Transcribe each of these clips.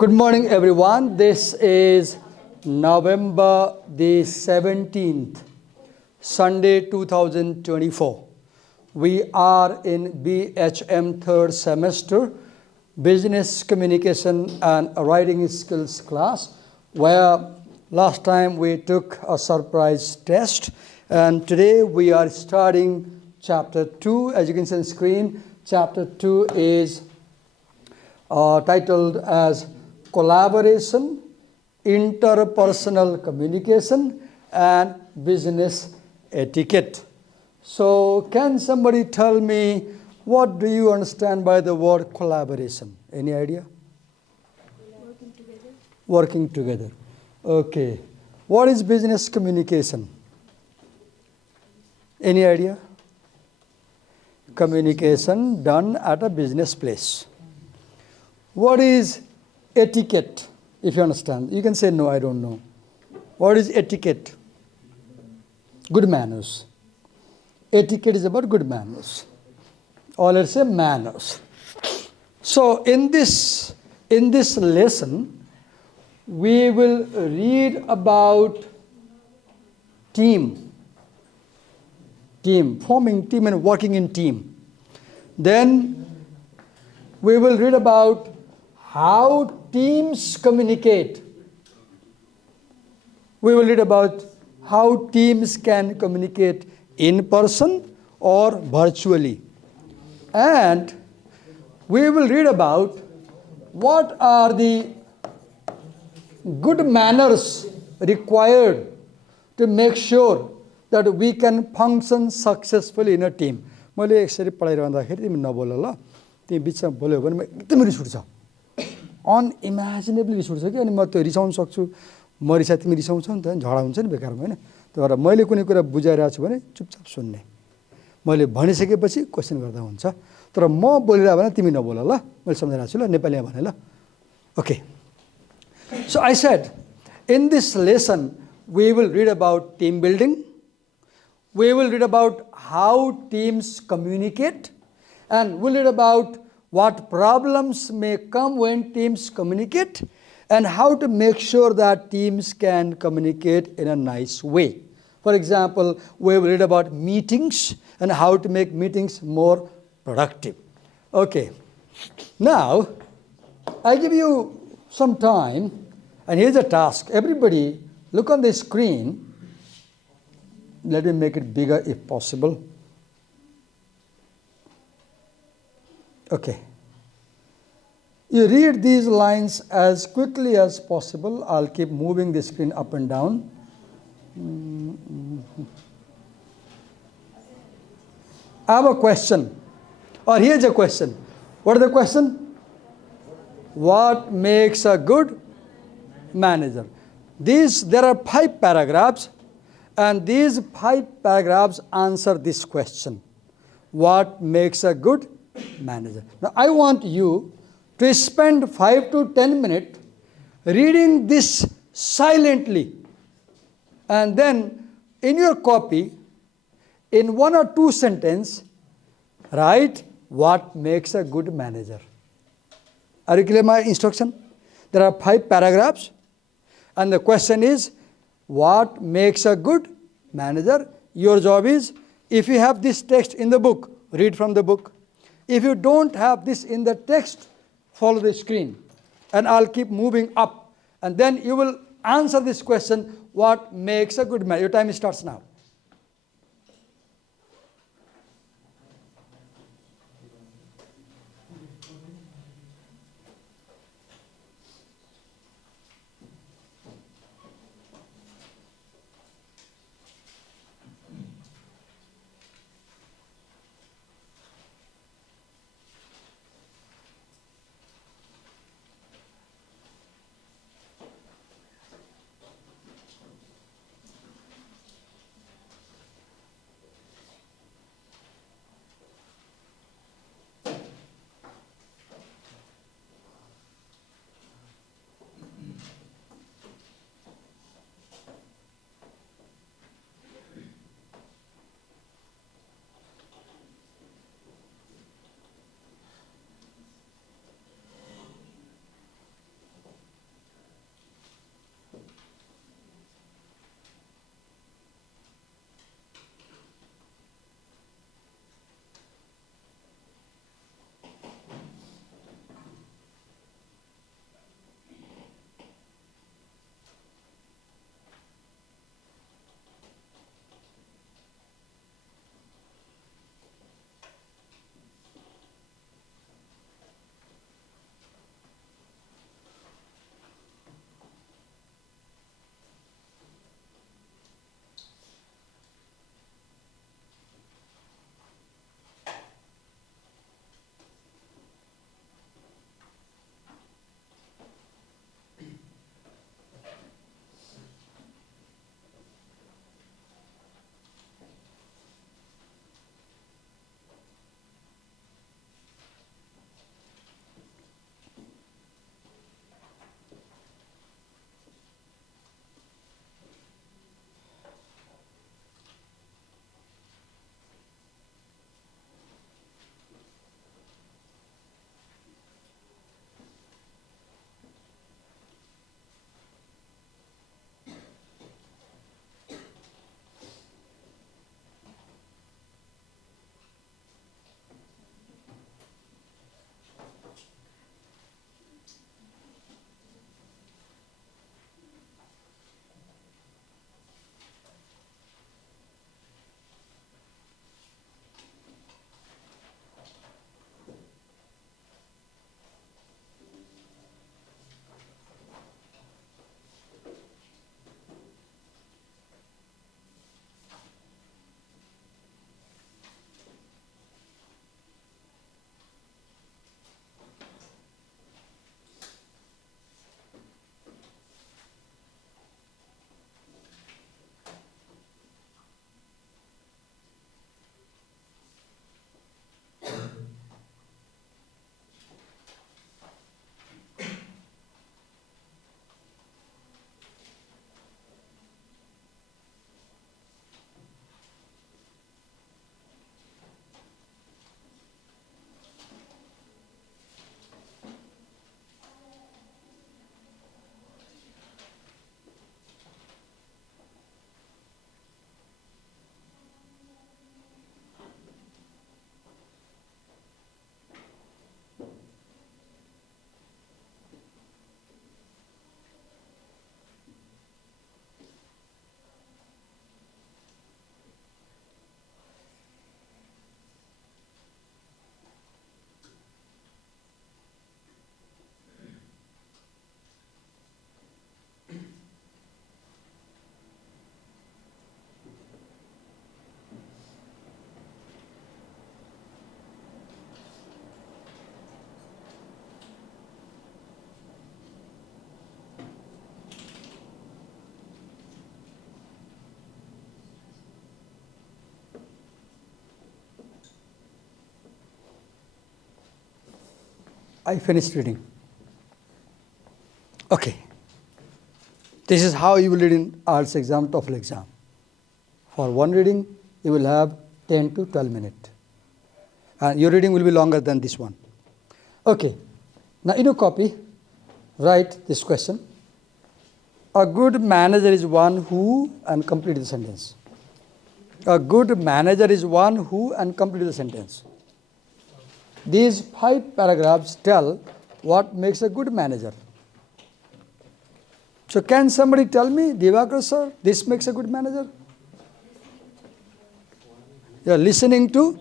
Good morning, everyone. This is November the 17th, Sunday 2024. We are in BHM third semester, Business Communication and Writing Skills class, where last time we took a surprise test, and today we are starting chapter 2. As you can see on the screen, chapter 2 is titled as Collaboration, Interpersonal Communication, and Business Etiquette. So can somebody tell me, what do you understand by the word collaboration? Any idea? Working together. Working together. Okay. What is business communication? Any idea? Communication done at a business place. What is etiquette, if you understand? You can say, no, I don't know. What is etiquette? Good manners. Etiquette is about good manners. Or let's say manners. So in this lesson, we will read about team, forming team and working in team. Then we will read about how teams communicate. We will read about how teams can communicate in person or virtually. And we will read about what are the good manners required to make sure that we can function successfully in a team. मैले यसरी पढाइरहँदाखेरि तिमी नबोल ल, तिमी बिचमा बोल्यो भने म एकदमै रिस उठ्छ, अनइमेजिनेबली रिस उठ्छ कि, अनि म त्यो रिसाउन सक्छु, म रिसा तिमी रिसाउँछौ नि त, झगडा हुन्छ नि बेकारमा, होइन? तर मैले कुनै कुरा बुझाइरहेको छु भने चुपचाप सुन्ने, मैले भनिसकेपछि क्वेसन गर्दा हुन्छ, तर म बोलिरहेको भने तिमी नबोल ल, मैले सम्झाइरहेको छु ल, नेपालीमा भने ल. Okay. So I said, in this lesson, we will read about team building, we will read about how teams communicate, and we'll read about what problems may come when teams communicate, and how to make sure that teams can communicate in a nice way. For example, we will read about meetings and how to make meetings more productive. Okay. Now, I give you some time, and here's a task. Everybody, look on the screen. Let me make it bigger if possible. Okay. You read these lines as quickly as possible. I'll keep moving the screen up and down. I have a question. Or here's a question. What is the question? What makes a good manager? There are 5 paragraphs, and these 5 paragraphs answer this question. What makes a good manager? Now, I want you to spend 5 to 10 minutes reading this silently, and then in your copy, in 1 or 2 sentences, write what makes a good manager. Are you clear my instruction? There are 5 paragraphs, and the question is, what makes a good manager? Your job is, if you have this text in the book, read from the book. If you don't have this in the text, follow the screen, and I'll keep moving up, and then you will answer this question, what makes a good manager? Your time starts now. I finished reading. Okay. This is how you will read in IELTS exam, TOEFL exam. For one reading, you will have 10 to 12 minutes. And your reading will be longer than this one. Okay. Now, in your copy, write this question. A good manager is one who, and complete the sentence. A good manager is one who, and complete the sentence. These 5 paragraphs tell what makes a good manager. So can somebody tell me, Divakar sir, this makes a good manager? Yeah, listening to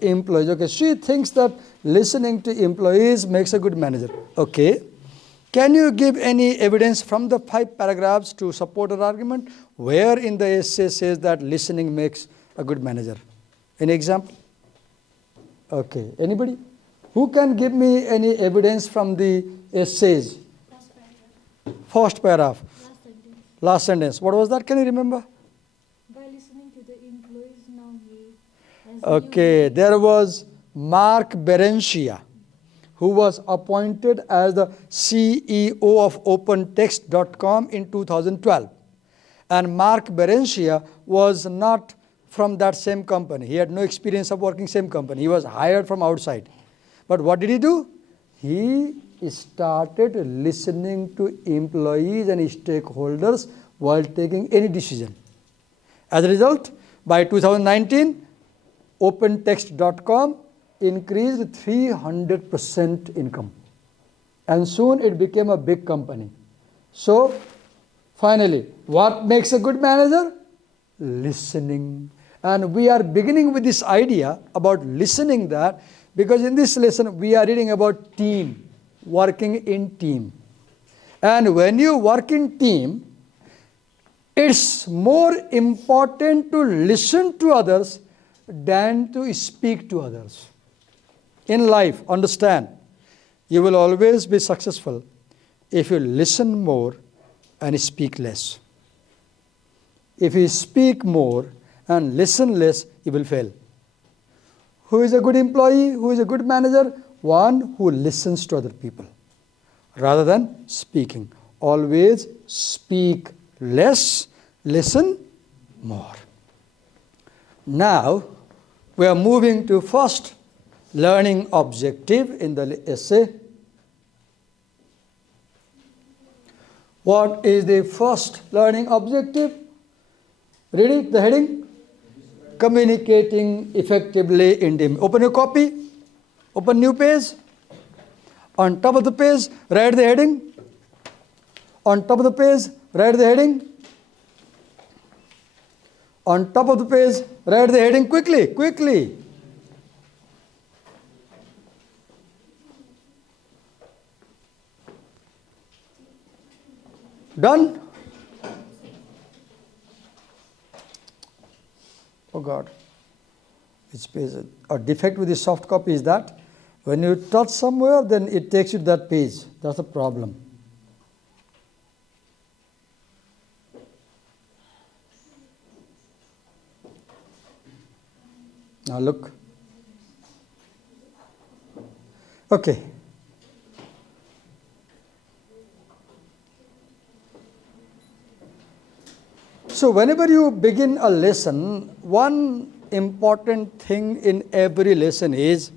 employees. Okay, she thinks that listening to employees makes a good manager. Okay. Can you give any evidence from the 5 paragraphs to support her argument? Where in the essay says that listening makes a good manager? Any example? Okay. Anybody? Who can give me any evidence from the essays? First paragraph. Last sentence. What was that? Can you remember? By listening to the employees, now he has Okay. There was Mark Berenshia, who was appointed as the CEO of OpenText.com in 2012. And Mark Berenshia was not from that same company. He had no experience of working same company. He was hired from outside. But what did he do? He started listening to employees and stakeholders while taking any decision. As a result, by 2019, OpenText.com increased 300% income. And soon it became a big company. So, finally, what makes a good manager? Listening. And we are beginning with this idea about listening, that because in this lesson we are reading about team, working in team. And when you work in team, it's more important to listen to others than to speak to others. In life, understand, you will always be successful if you listen more and speak less. If you speak more and listen less, you will fail. Who is a good employee? Who is a good manager? One who listens to other people rather than speaking. Always speak less, listen more. Now, we are moving to first learning objective in the essay. What is the first learning objective? Read it, the heading. Communicating effectively in team. Open your copy. Open new page. On top of the page, write the heading. On top of the page, write the heading. On top of the page, write the heading quickly, quickly. Done? Oh God. Which page? A defect with the soft copy is that when you touch somewhere, then it takes you to that page. That's the problem. Now look. Okay. So whenever you begin a lesson, one important thing in every lesson is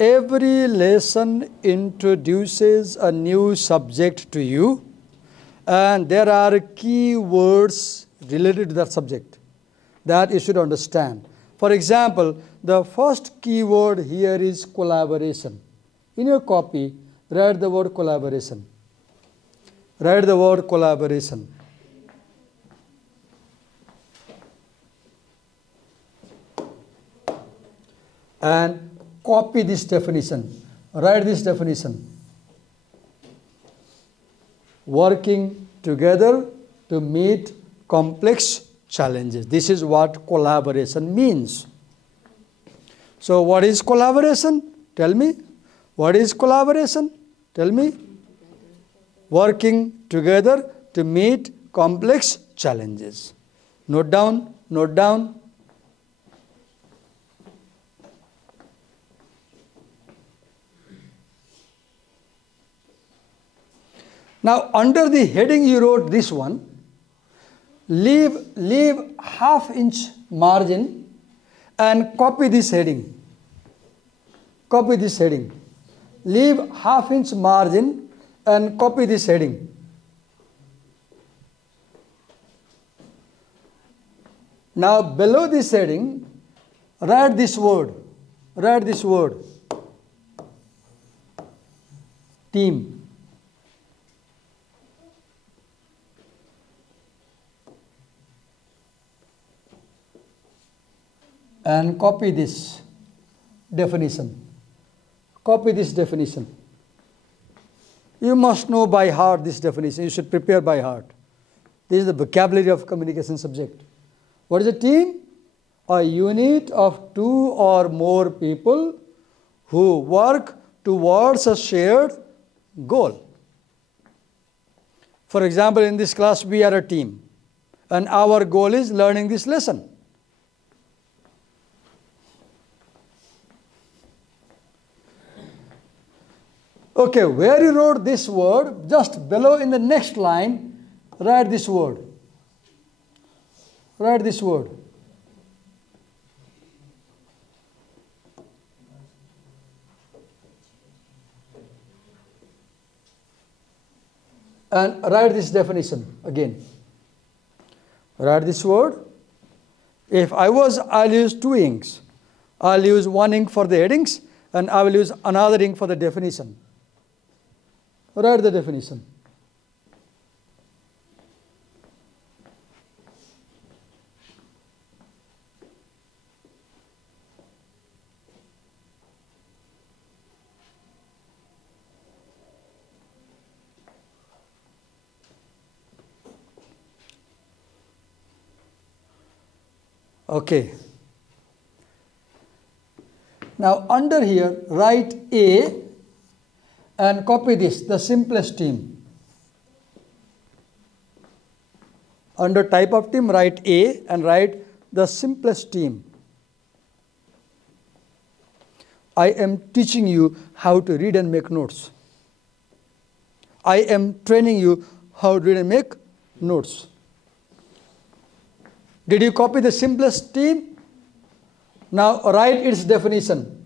every lesson introduces a new subject to you, and there are key words related to that subject that you should understand. For example, the first key word here is collaboration. In your copy, write the word collaboration. Write the word collaboration. And copy this definition. Write this definition. Working together to meet complex challenges. This is what collaboration means. So what is collaboration? Tell me. What is collaboration? Tell me. Working together to meet complex challenges. Note down, note down. Now under the heading you wrote this one, leave half-inch margin and copy this heading. Copy this heading. Leave half-inch margin and copy this heading. Now below this heading, write this word. Write this word. Team. And copy this definition. Copy this definition. You must know by heart this definition. You should prepare by heart. This is the vocabulary of communication subject. What is a team? A unit of two or more people who work towards a shared goal. For example, in this class we are a team and our goal is learning this lesson. Okay, where you wrote this word, just below in the next line, write this word. Write this word. And write this definition again. Write this word. If I'll use two inks. I'll use one ink for the headings and I will use another ink for the definition. Write the definition. Okay. Now under here, write A and copy this, the simplest team. Under type of team, write A and write the simplest team. I am teaching you how to read and make notes. I am training you how to read and make notes. Did you copy the simplest team? Now write its definition.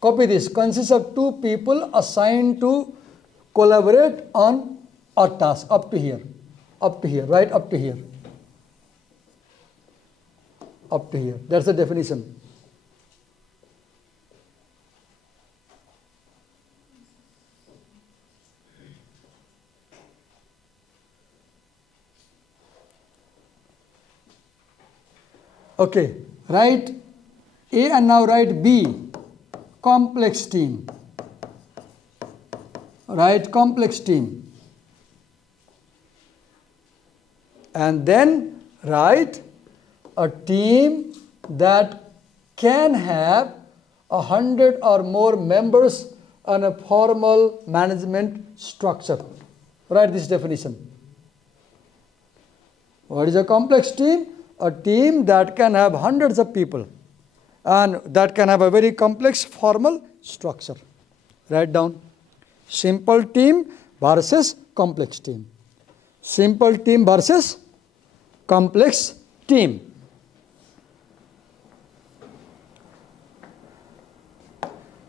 Copy this. Consists of two people assigned to collaborate on a task. Up to here. Up to here. Right up to here. Up to here. That's the definition. Okay. Write A and now write B. Complex team. Write complex team. And then write a team that can have 100 or more members on a formal management structure. Write this definition. What is a complex team? A team that can have hundreds of people and that can have a very complex formal structure. Write down. Simple team versus complex team. Simple team versus complex team.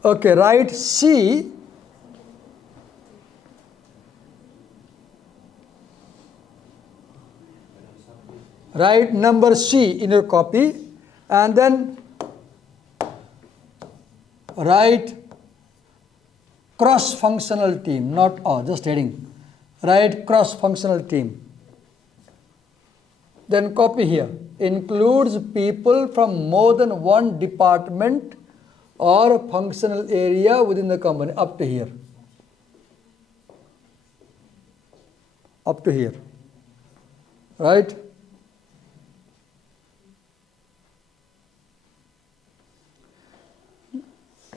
Okay, write C. Write number C in your copy and then write cross-functional team, not O, just heading. Write cross-functional team. Then copy here. Includes people from more than one department or functional area within the company. Up to here. Up to here. Right?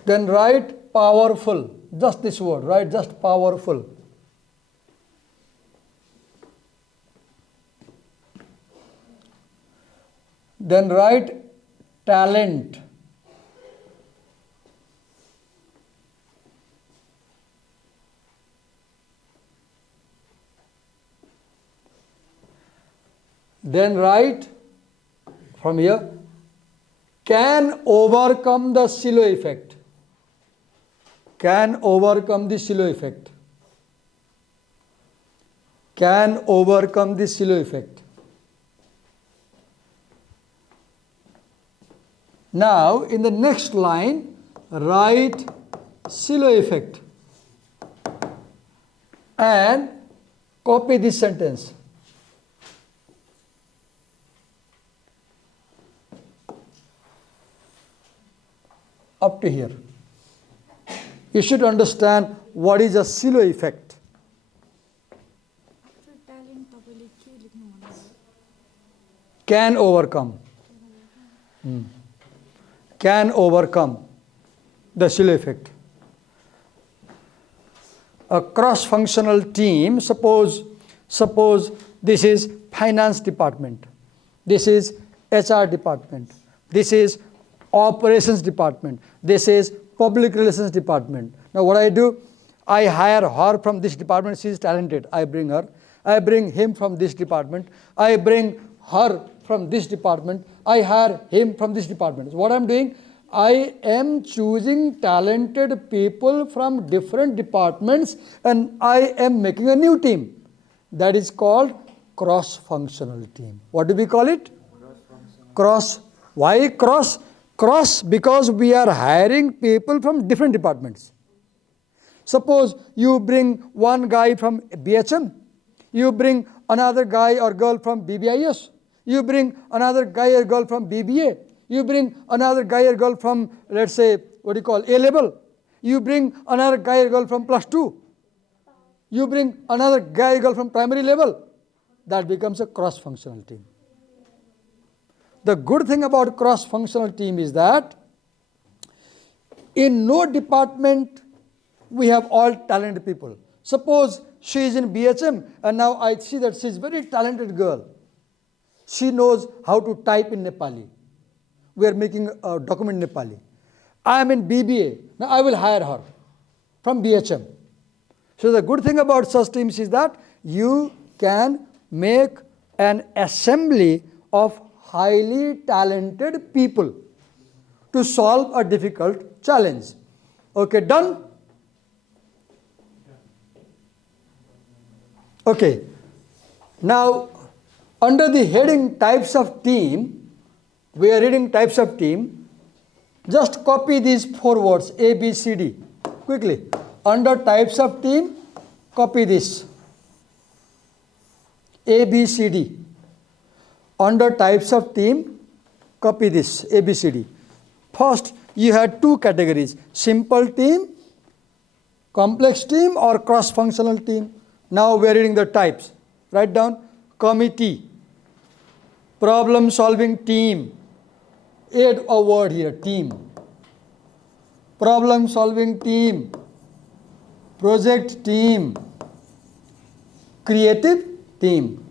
Then write powerful. Just this word, right? Just powerful. Then write talent. Then write from here, can overcome the silo effect. Can overcome the silo effect. Can overcome the silo effect. Now, in the next line, write silo effect and copy this sentence. Up to here. You should understand what is a silo effect. After talent, तपाईँले के लेख्नु भन्नुभयो? Can overcome. Can overcome the silo effect. A cross-functional team, suppose this is finance department, this is HR department, this is operations department, this is public relations department. Now what I do, I hire her from this department, she is talented, I bring her. I bring him from this department, I bring her from this department, I hire him from this department. So what I am doing, I am choosing talented people from different departments and I am making a new team. That is called cross-functional team. What do we call it? Cross. Why cross? Cross because we are hiring people from different departments. Suppose you bring one guy from BHM, you bring another guy or girl from BBIS, you bring another guy or girl from BBA, you bring another guy or girl from, let's say, what do you call, A-level, you bring another guy or girl from +2, you bring another guy or girl from primary level. That becomes a cross-functional team. The good thing about cross-functional team is that in no department we have all talented people. Suppose she is in BHM and now I see that she is a very talented girl. She knows how to type in Nepali. We are making a document in Nepali. I am in BBA. Now I will hire her from BHM. So the good thing about such teams is that you can make an assembly of highly talented people to solve a difficult challenge. Okay, done? Okay. Now, under the heading types of team, we are reading types of team. Just copy these 4 words, A, B, C, D. Quickly. Under types of team, copy this. A, B, C, D. Under types of team, copy this, A, B, C, D. First, you had 2 categories, simple team, complex team or cross-functional team. Now we are reading the types. Write down committee, problem-solving team. Add a word here, team. Problem-solving team, project team, creative team.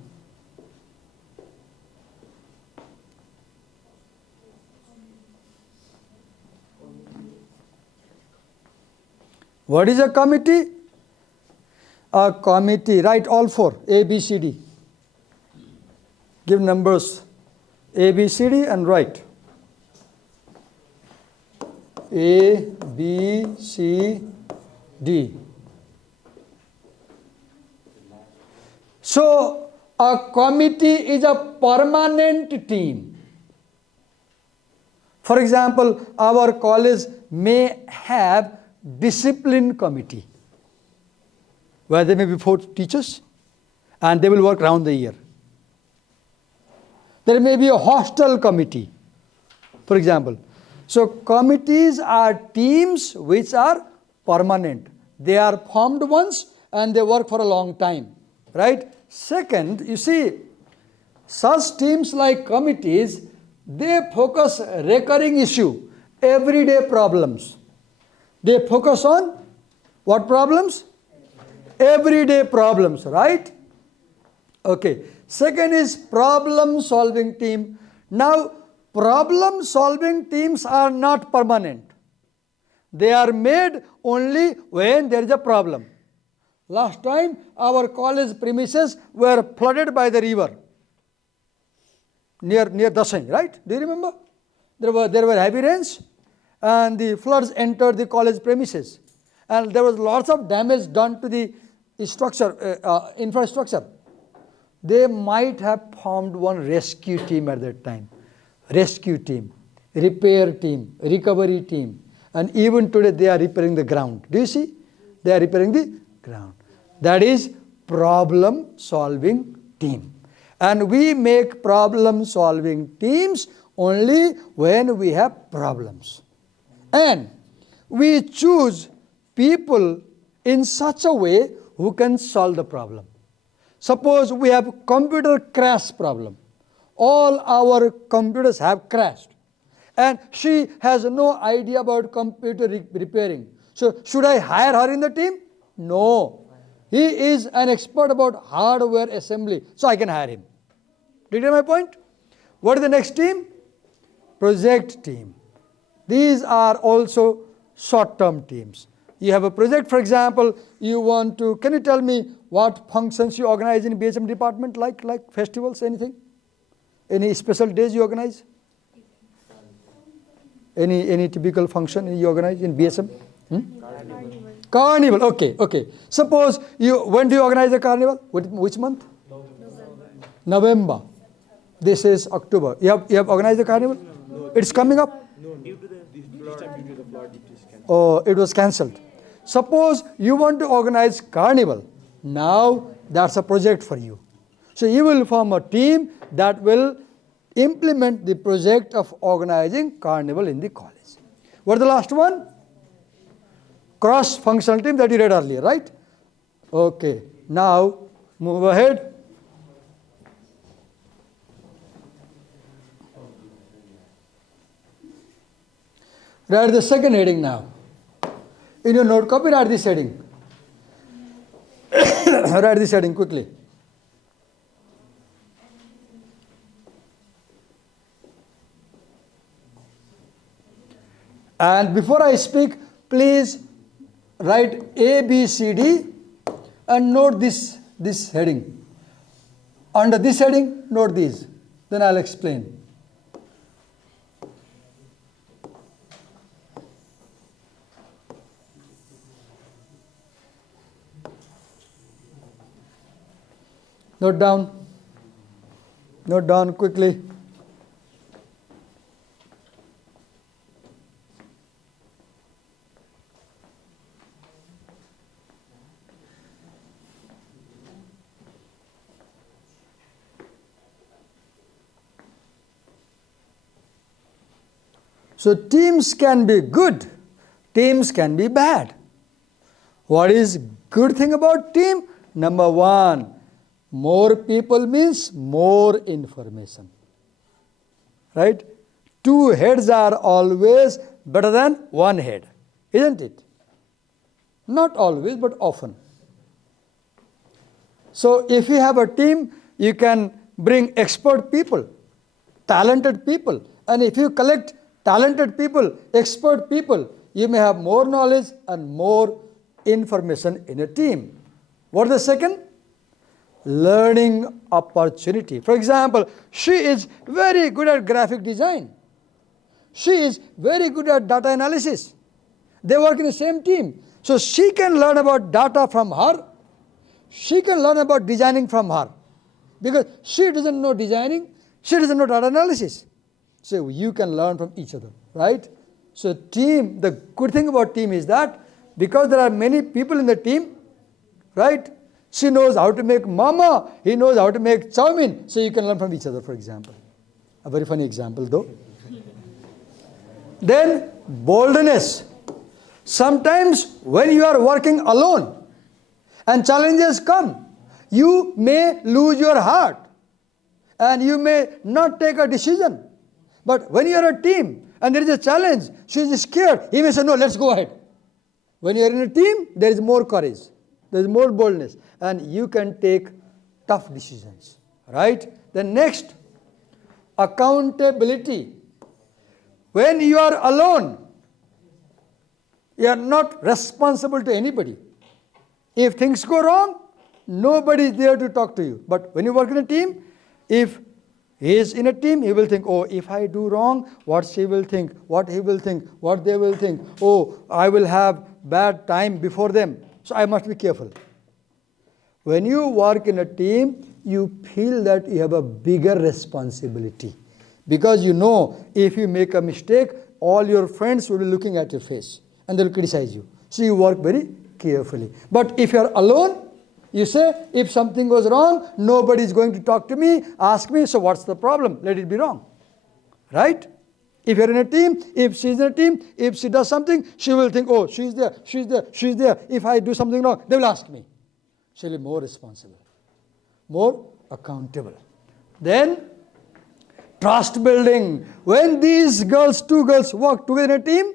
What is a committee? A committee, write all 4, A, B, C, D. Give numbers, A, B, C, D and write. A, B, C, D. So, a committee is a permanent team. For example, our college may have discipline committee, where there may be 4 teachers and they will work round the year. There may be a hostel committee, for example. So committees are teams which are permanent. They are formed once and they work for a long time, right? Second, you see, such teams like committees, they focus recurring issue, everyday problems. They focus on what problems? Everyday problems, right? Okay. Second is problem-solving team. Now, problem-solving teams are not permanent. They are made only when there is a problem. Last time, our college premises were flooded by the river. near Dashain, right? Do you remember? There were heavy rains, and the floods entered the college premises, and there was lots of damage done to the infrastructure. They might have formed one rescue team at that time. Rescue team, repair team, recovery team, and even today they are repairing the ground. Do you see? They are repairing the ground. That is problem solving team. And we make problem solving teams only when we have problems. And we choose people in such a way who can solve the problem. Suppose we have computer crash problem. All our computers have crashed. And she has no idea about computer repairing. So should I hire her in the team? No. He is an expert about hardware assembly, so I can hire him. Did you get my point? What is the next team? Project team. These are also short-term teams. You have a project, for example, you want to, can you tell me what functions you organize in BHM department, like festivals, anything? Any special days you organize? Any typical function you organize in BHM? Carnival, okay. Suppose when do you organize the carnival? Which month? November. This is October. You have organized the carnival? No. It's coming up? No. Due to the flood, it is cancelled. Oh, it was cancelled. Suppose you want to organize carnival. Now that's a project for you. So you will form a team that will implement the project of organizing carnival in the college. What is the last one? Cross-functional team that you read earlier, right? Okay. Now move ahead. Write the second heading now. In your note copy, write this heading. Write this heading quickly. And before I speak, please write A, B, C, D and note this heading. Under this heading, note these. Then I'll explain. Note down quickly. So teams can be good, teams can be bad. What is good thing about team? Number one, more people means more information. Right? Two heads are always better than one head, isn't it? Not always, but often. So if you have a team, you can bring expert people, talented people. And if you collect talented people, expert people, you may have more knowledge and more information in a team. What is the second? Learning opportunity. For example, she is very good at graphic design. She is very good at data analysis. They work in the same team. So she can learn about data from her. She can learn about designing from her. Because she doesn't know designing, she doesn't know data analysis. So you can learn from each other, right? So team, the good thing about team is that because there are many people in the team, right? She knows how to make mama, he knows how to make chow mein. So you can learn from each other, for example. A very funny example though. Then boldness. Sometimes when you are working alone and challenges come, you may lose your heart and you may not take a decision. But when you are a team and there is a challenge, she is scared, he may say, no, let's go ahead. When you are in a team, there is more courage, there is more boldness, and you can take tough decisions, right? Then next, accountability. When you are alone, you are not responsible to anybody. If things go wrong, nobody is there to talk to you. But when you work in a team, if He is in a team, he will think, oh, if I do wrong, what she will think, what he will think, what they will think. Oh, I will have bad time before them, so I must be careful. When you work in a team, you feel that you have a bigger responsibility. Because you know, if you make a mistake, all your friends will be looking at your face and they will criticize you. So you work very carefully. But if you are alone, you say, if something goes wrong, nobody is going to talk to me, ask me, so what's the problem? Let it be wrong. Right? If you're in a team, if she's in a team, if she does something, she will think, oh, she's there, she's there, she's there. If I do something wrong, they will ask me. She'll be more responsible, more accountable. Then, trust building. When these girls, two girls work together in a team,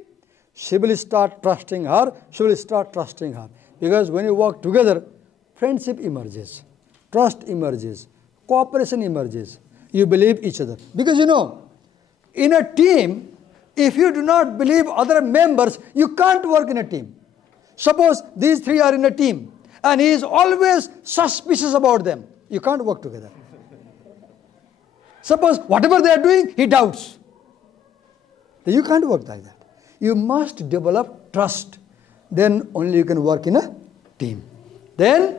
she will start trusting her, she will start trusting her. Because when you work together, friendship emerges, trust emerges, cooperation emerges. You believe each other. Because you know, in a team, if you do not believe other members, you can't work in a team. Suppose these three are in a team, and he is always suspicious about them. You can't work together. Suppose whatever they are doing, he doubts. Then you can't work like that. You must develop trust. Then only you can work in a team. Then,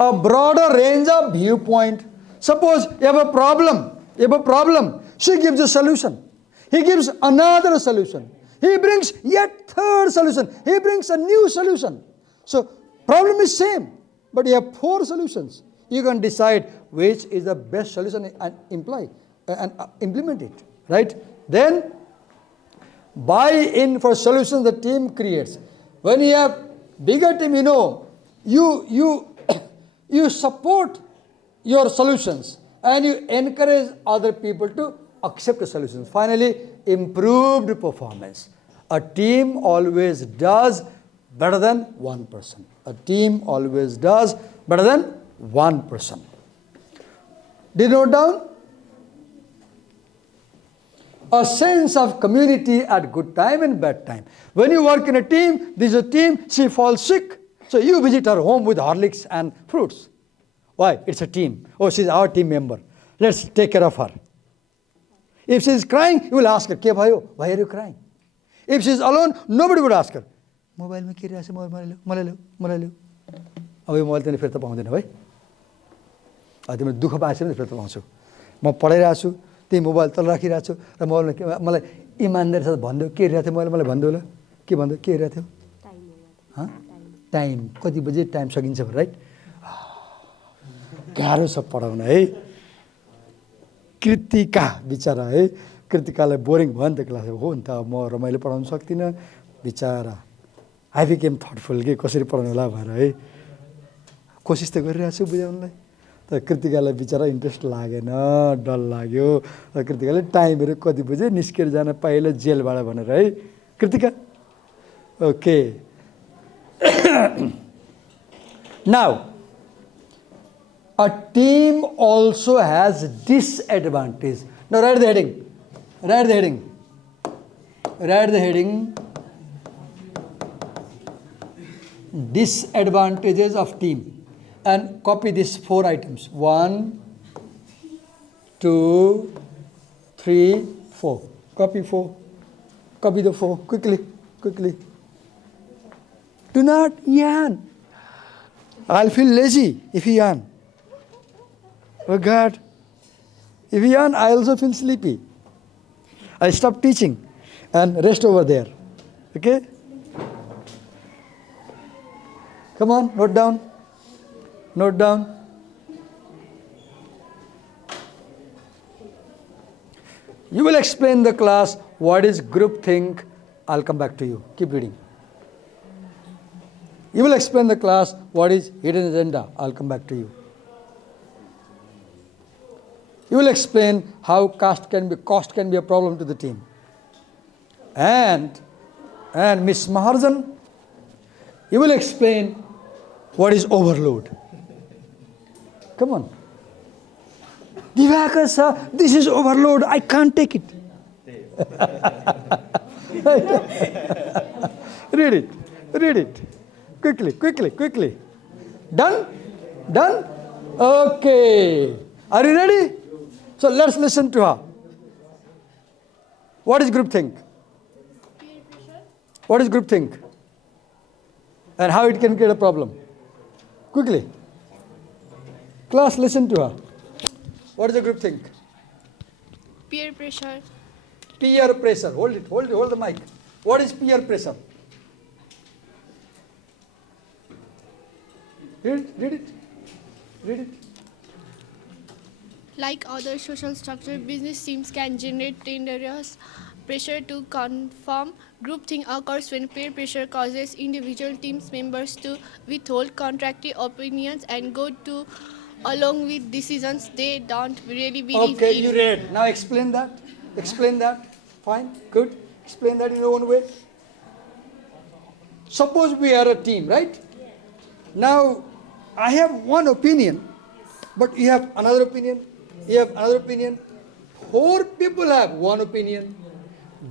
a broader range of viewpoint. Suppose you have a problem. She gives a solution. He gives another solution. He brings yet third solution. He brings a new solution. So, problem is same, but you have 4 solutions. You can decide which is the best solution and implement it. Right? Then, buy-in for solutions the team creates. When you have bigger team, you know, you support your solutions and you encourage other people to accept the solutions. Finally, improved performance. A team always does better than one person. A team always does better than one person. Did you note down? A sense of community at good time and bad time. When you work in a team, this is a team, she falls sick. So you visit her home with Horlicks and fruits. Why? It's a team. Oh, she's our team member. Let's take care of her. If she's crying, you will ask her, "Ke bhayo? Why are you crying?" If she's alone, nobody would ask her. Mobile mein ke raha hai? Mobile leo. Abhi mobile tene फिर्ता पाउँदैन भाइ. तिमीले दुःख पाएछ भने फिर्ता पाउँछु. म पढाइरहेको छु, त्यही मोबाइल तल राखिरहेको छु र मोबाइलमा मलाई इमानदारी साथ भनिदेऊ के हेरिरहेको थियो मैले मलाई भनिदेऊ ल. के भन्दै के हेरिरहेको थियो? टाइम. कति बजे टाइम सकिन्छ राइट? गाह्रो छ पढाउन है. कृतिका बिचरा है. कृतिकालाई बोरिङ भयो नि त क्लास. हो नि त म रमाइलो पढाउन सक्दिनँ बिचरा. आई बिकेम थटफुल के कसरी पढाउनु होला भनेर है. कोसिस त गरिरहेको छु बुझाउनलाई. तर कृतिकालाई बिचरा इन्ट्रेस्ट लागेन, डर लाग्यो. र कृतिकाले टाइमहरू कति बजे निस्केर जान पाइला जेलबाट भनेर है. Kritika okay. Now, a team also has disadvantage. Now write the heading. Write the heading. Write the heading. Disadvantages of team. And copy these 4 items. 1, 2, 3, 4. Copy 4. Copy the 4. Quickly. Quickly. Do not yawn. I'll feel lazy if you yawn. Oh God. If you yawn, I also feel sleepy. I stop teaching and rest over there. Okay? Come on, note down. Note down. You will explain the class what is groupthink. I'll come back to you. Keep reading. You will explain the class what is hidden agenda. I'll come back to you. You will explain how cost can be a problem to the team. And Miss Maharjan, you will explain what is overload. Come on. Divakar sir, this is overload. I can't take it. Read it. Read it. Quickly, quickly, quickly. Done? Done? Okay. Are you ready? So let's listen to her. What is groupthink? Peer pressure. What is groupthink? And how it can create a problem? Quickly. Class, listen to her. What is a groupthink? Peer pressure. Peer pressure. Hold it, hold the mic. What is peer pressure? Read it. Like other social structure, business teams can generate tedious pressure to conform. Groupthink occurs when peer pressure causes individual team members to withhold contrary opinions and go to along with decisions they don't really believe Okay, in. you read. Now explain that. Explain that. Fine, good. Explain that in your own way. Suppose we are a team, right? Now, I have one opinion, but you have another opinion. You have another opinion. 4 people have one opinion.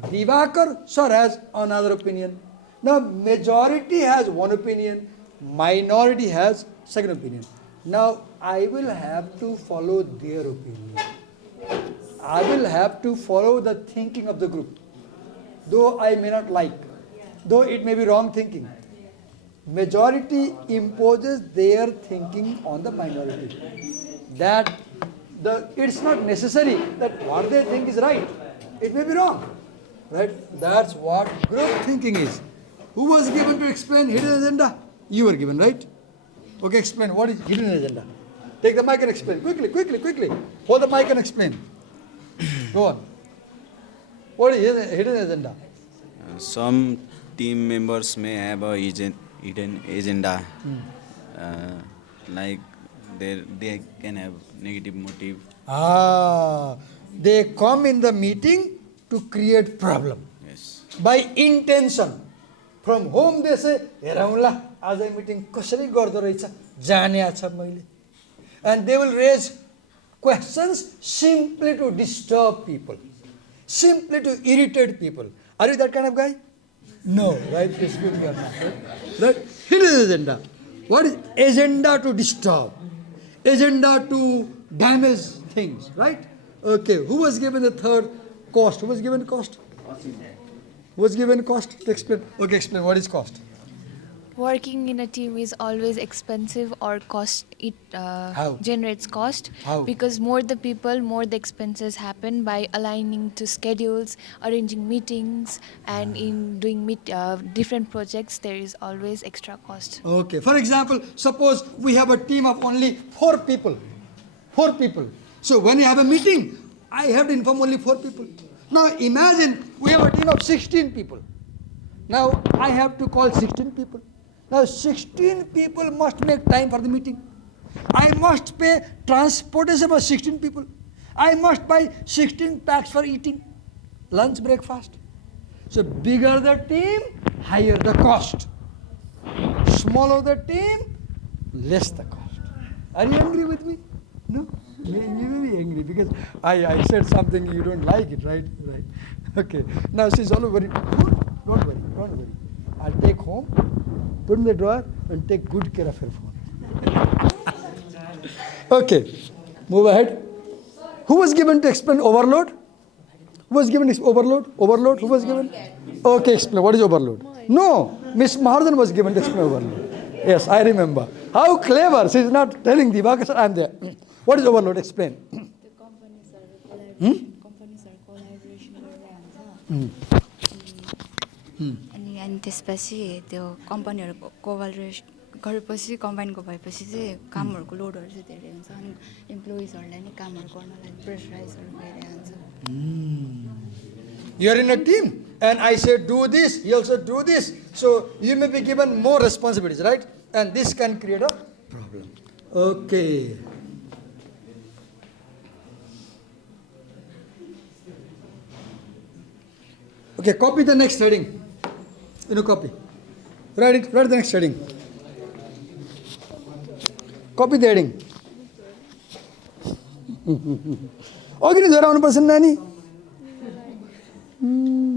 Divakar sir has another opinion. Now, majority has one opinion. Minority has second opinion. Now, I will have to follow their opinion. I will have to follow the thinking of the group. Though I may not like. Though it may be wrong thinking. Majority imposes their thinking on the minority. It's not necessary that what they think is right. It may be wrong. Right? That's what group thinking is. Who was given to explain hidden agenda? You were given, right? Okay, explain. What is hidden agenda? Take the mic and explain. Quickly. Hold the mic and explain. Go on. What is hidden agenda? Some team members may have a hidden agenda, like they can have negative motive. They come in the meeting to create problem. Yes. By intention. From home they say, हेरौँला आज meeting कसरी गर्दो रहेछ जाने आछ मैले. And they will raise questions simply to disturb people. Simply to irritate people. Are you that kind of guy? No, right? Excuse me. Right? Hidden agenda. What is agenda? To disturb. Agenda to damage things, right? Okay, who was given the third cost? Who was given cost? Who was given cost? To explain. Okay, explain. What is cost? Working in a team is always expensive or cost. It How? generates cost. How? Because more the people, more the expenses happen by aligning to schedules, arranging meetings, and in doing different projects. There is always extra cost. Okay, for example, suppose we have a team of only 4 people. 4 people. So when you have a meeting, I have to inform only 4 people. Now imagine we have a team of 16 people. Now I have to call 16 people. Now 16 people must make time for the meeting. I must pay transportation for 16 people. I must buy 16 packs for eating. Lunch, breakfast. So bigger the team, higher the cost. Smaller the team, less the cost. Are you angry with me? No? You may be angry because I said something you don't like it, right? Right. Okay. Now she's all worried. Don't worry. I'll take home, put in the drawer and take good care of her phone. Okay. Move ahead. Who was given to explain overload? Who was given overload? Overload? Who was given? Okay, explain. What is overload? No. Miss Mahardan was given to explain overload. Yes, I remember. How clever. She is not telling Divakar sir, I am there. What is overload? Explain. The companies are collaboration गरिरहेको हुन्छ अनि त्यसपछि त्यो कम्पनीहरुको collaboration गरेपछि कम्बाइनको भएपछि चाहिँ कामहरुको लोडहरु चाहिँ धेरै हुन्छ अनि एम्प्लोइजहरुलाई नि कामहरु गर्नलाई प्रेसराइजहरु भइरहेको हुन्छ. You are in a team and I say do this, he also do this. So you may be given more responsibilities, right? And this can create a problem. Okay. Okay, copy the next heading. Copy. Write the next heading. Copy the heading. अघि नै झराउनु पर्छ नानी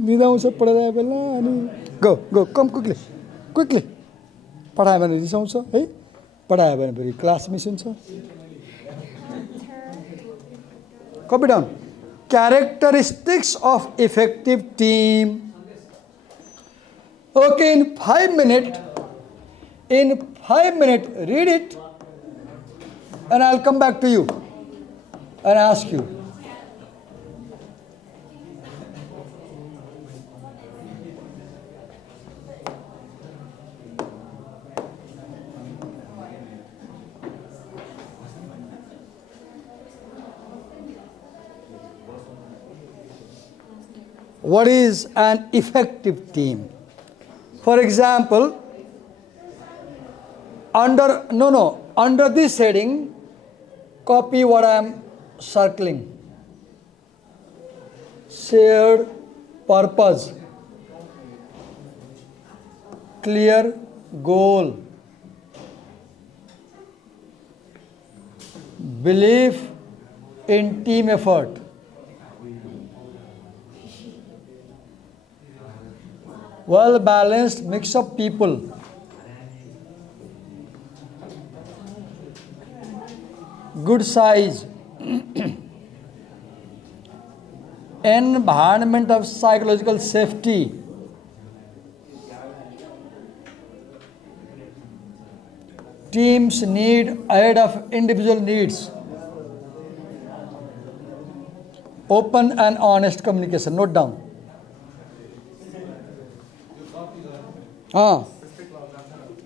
बिदाउँछ पढाए बेला अनि गो कम quickly पढायो भने रिसाउँछ है पढायो भने फेरि class miss हुन्छ Copy down. Characteristics of effective team. Okay, in 5 minutes, read it, and I'll come back to you and ask you. What is an effective team? For example, under this heading, copy what I am circling. Shared purpose, clear goal, belief in team effort, well-balanced mix of people, good size, environment of psychological safety, teams need ahead of individual needs, open and honest communication. Note down.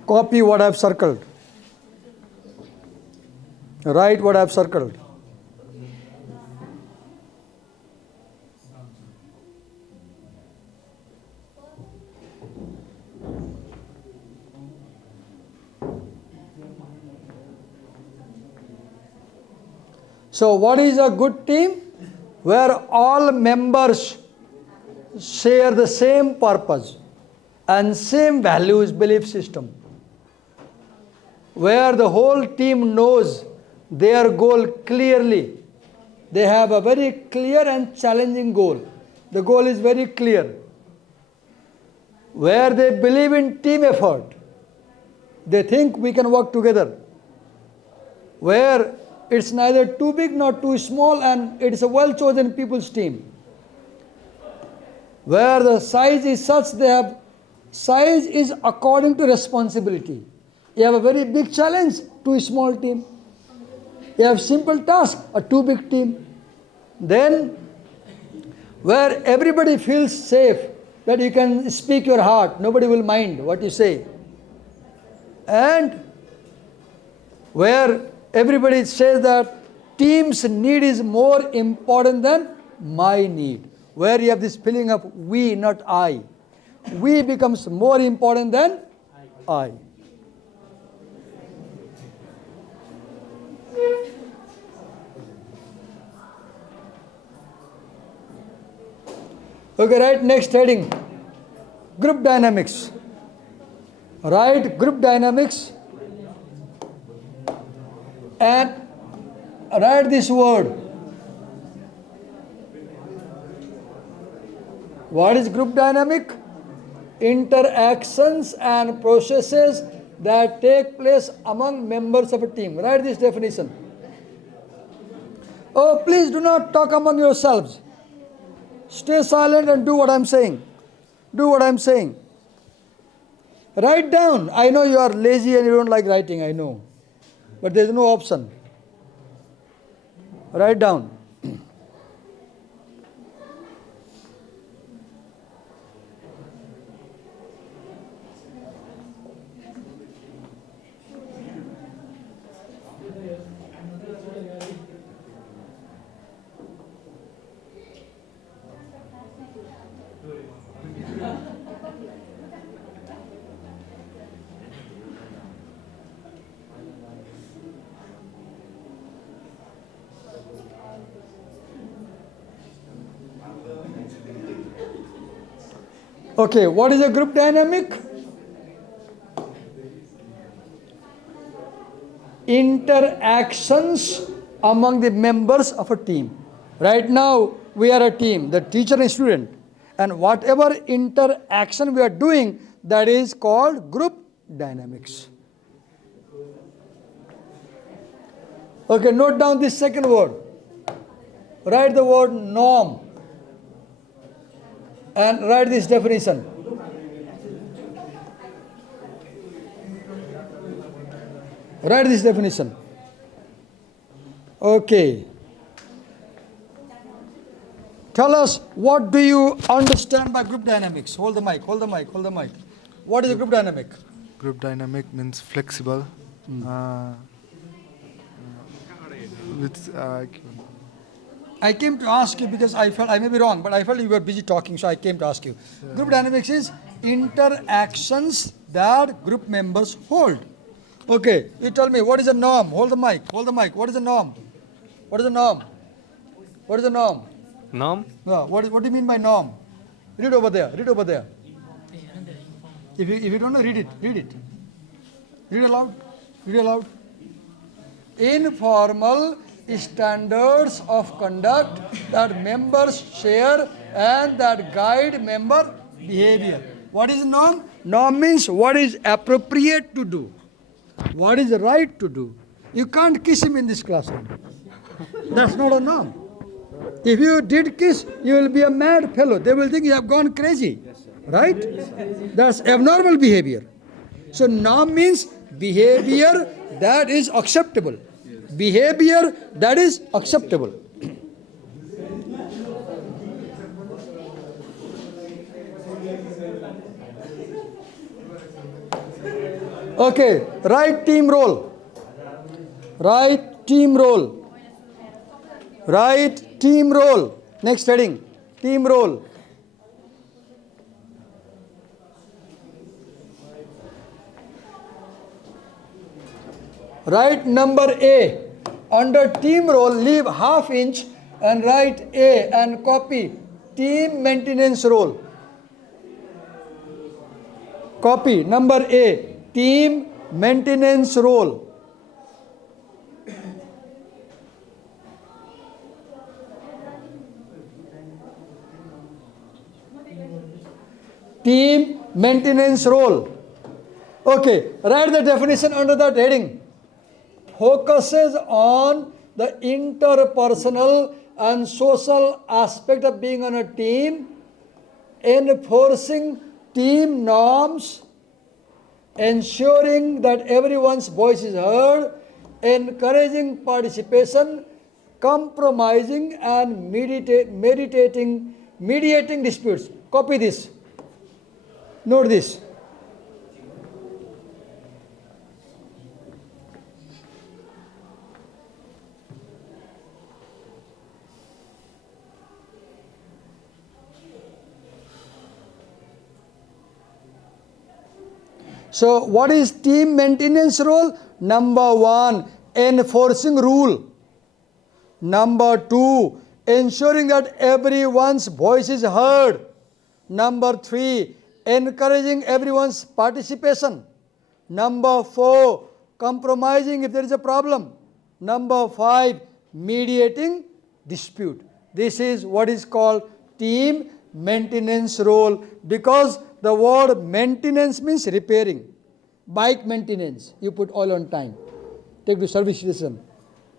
Copy what I have circled. Write what I have circled. So what is a good team? Where all members share the same purpose and same values, belief system. Where the whole team knows their goal clearly. They have a very clear and challenging goal. The goal is very clear. Where they believe in team effort. They think we can work together. Where it's neither too big nor too small, and it's a well-chosen people's team. Where the size is such, size is according to responsibility. You have a very big challenge, too small team. You have simple task, a too big team. Then, where everybody feels safe, that you can speak your heart, nobody will mind what you say. And where everybody says that team's need is more important than my need. Where you have this feeling of we, not I. We becomes more important than I. Okay, right, next heading. Group dynamics. Write group dynamics and write this word. What is group dynamic? Interactions and processes that take place among members of a team. Write this definition. Oh, please do not talk among yourselves. Stay silent and do what I'm saying. Do what I'm saying. Write down. I know you are lazy and you don't like writing, I know. But there is no option. Write down. Okay, what is a group dynamic? Interactions among the members of a team. Right now, we are a team, the teacher and student. And whatever interaction we are doing, that is called group dynamics. Okay, note down this second word. Write the word norm and write this definition. Write this definition. Okay. Tell us, what do you understand by group dynamics? Hold the mic, hold the mic, hold the mic. What is a group dynamic? Group dynamic means flexible. I came to ask you because I felt, I may be wrong, but I felt you were busy talking, so I came to ask you. Group dynamics is interactions that group members hold. Okay, you tell me, what is a norm? Hold the mic, hold the mic. What is a norm? What is a norm? What is a norm? Norm? No, what do you mean by norm? Read over there, read over there. If you don't know, read it, read it. Read aloud, read aloud. Informal standards of conduct that members share and that guide member behavior. What is norm? Norm means what is appropriate to do, what is right to do. You can't kiss him in this classroom. That's not a norm. If you did kiss, you will be a mad fellow. They will think you have gone crazy. Right? That's abnormal behavior. So norm means behavior that is acceptable. Behavior that is acceptable. Okay, right team role. Right team role. Right team role. Next heading, team role. Write number A. Under team role, leave half inch and write A and copy team maintenance role. Copy number A, team maintenance role. Team maintenance role. Okay, write the definition under that heading. Focuses on the interpersonal and social aspect of being on a team, enforcing team norms, ensuring that everyone's voice is heard, encouraging participation, compromising and mediating disputes. Copy this. Note this. So what is team maintenance role? Number 1, enforcing rule. Number 2, ensuring that everyone's voice is heard. Number 3, encouraging everyone's participation. Number 4, compromising if there is a problem. Number 5, mediating dispute. This is what is called team maintenance role, because the word maintenance means repairing. Bike maintenance, you put oil on time. Take to service station.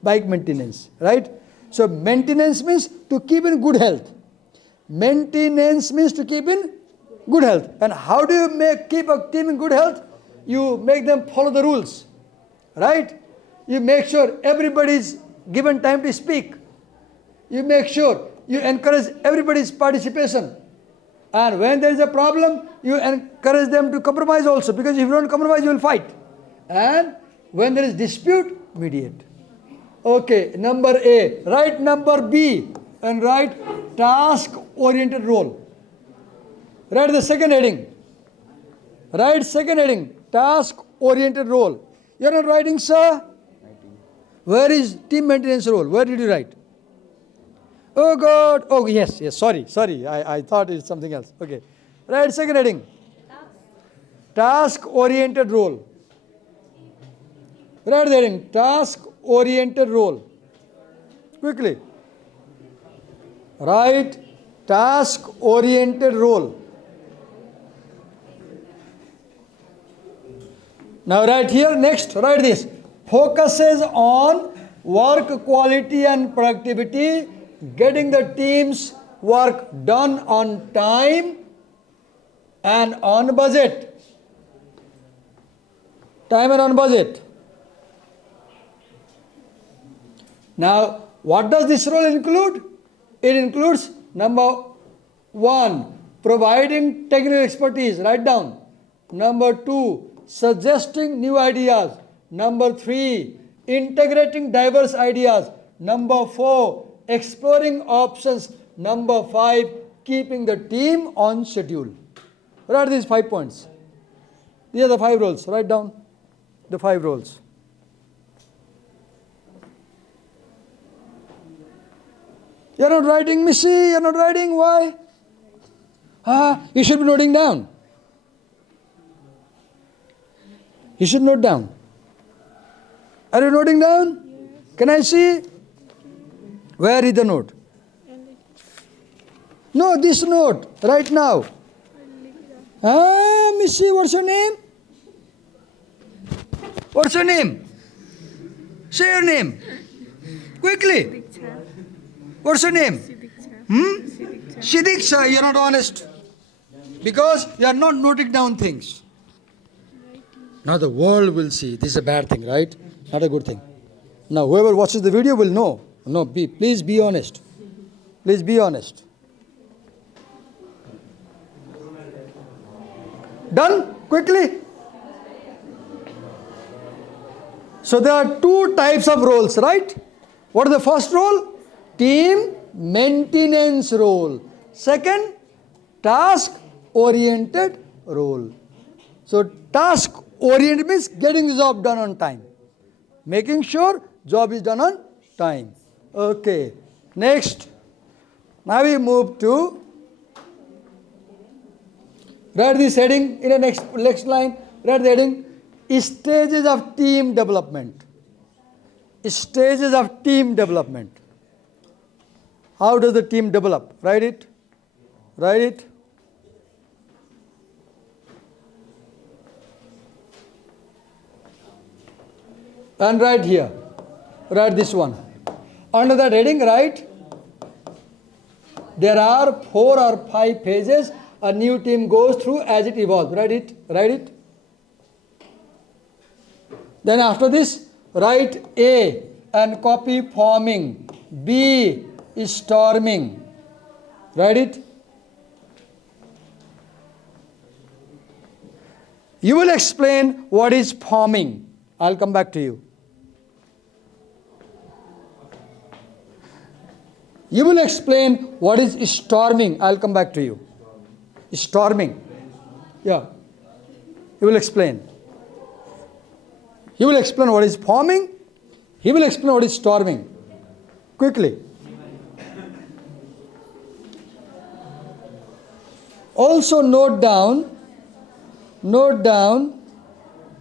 Bike maintenance, right? So maintenance means to keep in good health. Maintenance means to keep in good health. And how do you keep a team in good health? You make them follow the rules, right? You make sure everybody is given time to speak. You make sure you encourage everybody's participation. And when there is a problem, you encourage them to compromise also, because if you don't compromise, you will fight. And when there is dispute, mediate. Okay, number A. Write number B and write task-oriented role. Write the second heading. Write second heading, task-oriented role. You are not writing, sir? Where is team maintenance role? Where did you write? Oh God, oh yes, sorry, I thought it's something else. Okay, right, second heading. Task-oriented role. Right the heading, task-oriented role. Quickly. Right, task-oriented role. Now right here, next, write this. Focuses on work quality and productivity getting the team's work done on time and on budget. Time and on budget. Now, what does this role include? It includes number 1, providing technical expertise, write down. Number 2, suggesting new ideas. Number 3, integrating diverse ideas. Number 4, exploring options. Number 5, keeping the team on schedule. What are these 5 points? These are the 5 roles. Write down the 5 roles. You're not writing, Missy. You're not writing. Why? You should be noting down. You should note down. Are you noting down? Can I see? Where is the note? No, this note, right now. Missy, what's your name? What's your name? Say your name. Quickly. What's your name? Sidiksha, you're not honest. Because you are not noting down things. Now the world will see. This is a bad thing, right? Not a good thing. Now whoever watches the video will know. No, please be honest. Please be honest. Done? Quickly. So there are 2 types of roles, right? What is the first role? Team maintenance role. Second, task-oriented role. So task-oriented means getting the job done on time. Making sure job is done on time. Okay. Next. Now we move to, write this heading in the next line. Write the heading, stages of team development. Stages of team development. How does the team develop? Write it. Write it. And write here. Write this one. Under that heading, write, there are 4 or 5 phases a new team goes through as it evolves. Write it. Write it. Then after this, write A and copy forming. B is storming. Write it. You will explain what is forming. I'll come back to you. You will explain what is storming. I'll come back to you. Storming. Yeah. He will explain. He will explain what is forming. He will explain what is storming. Quickly. Also note down,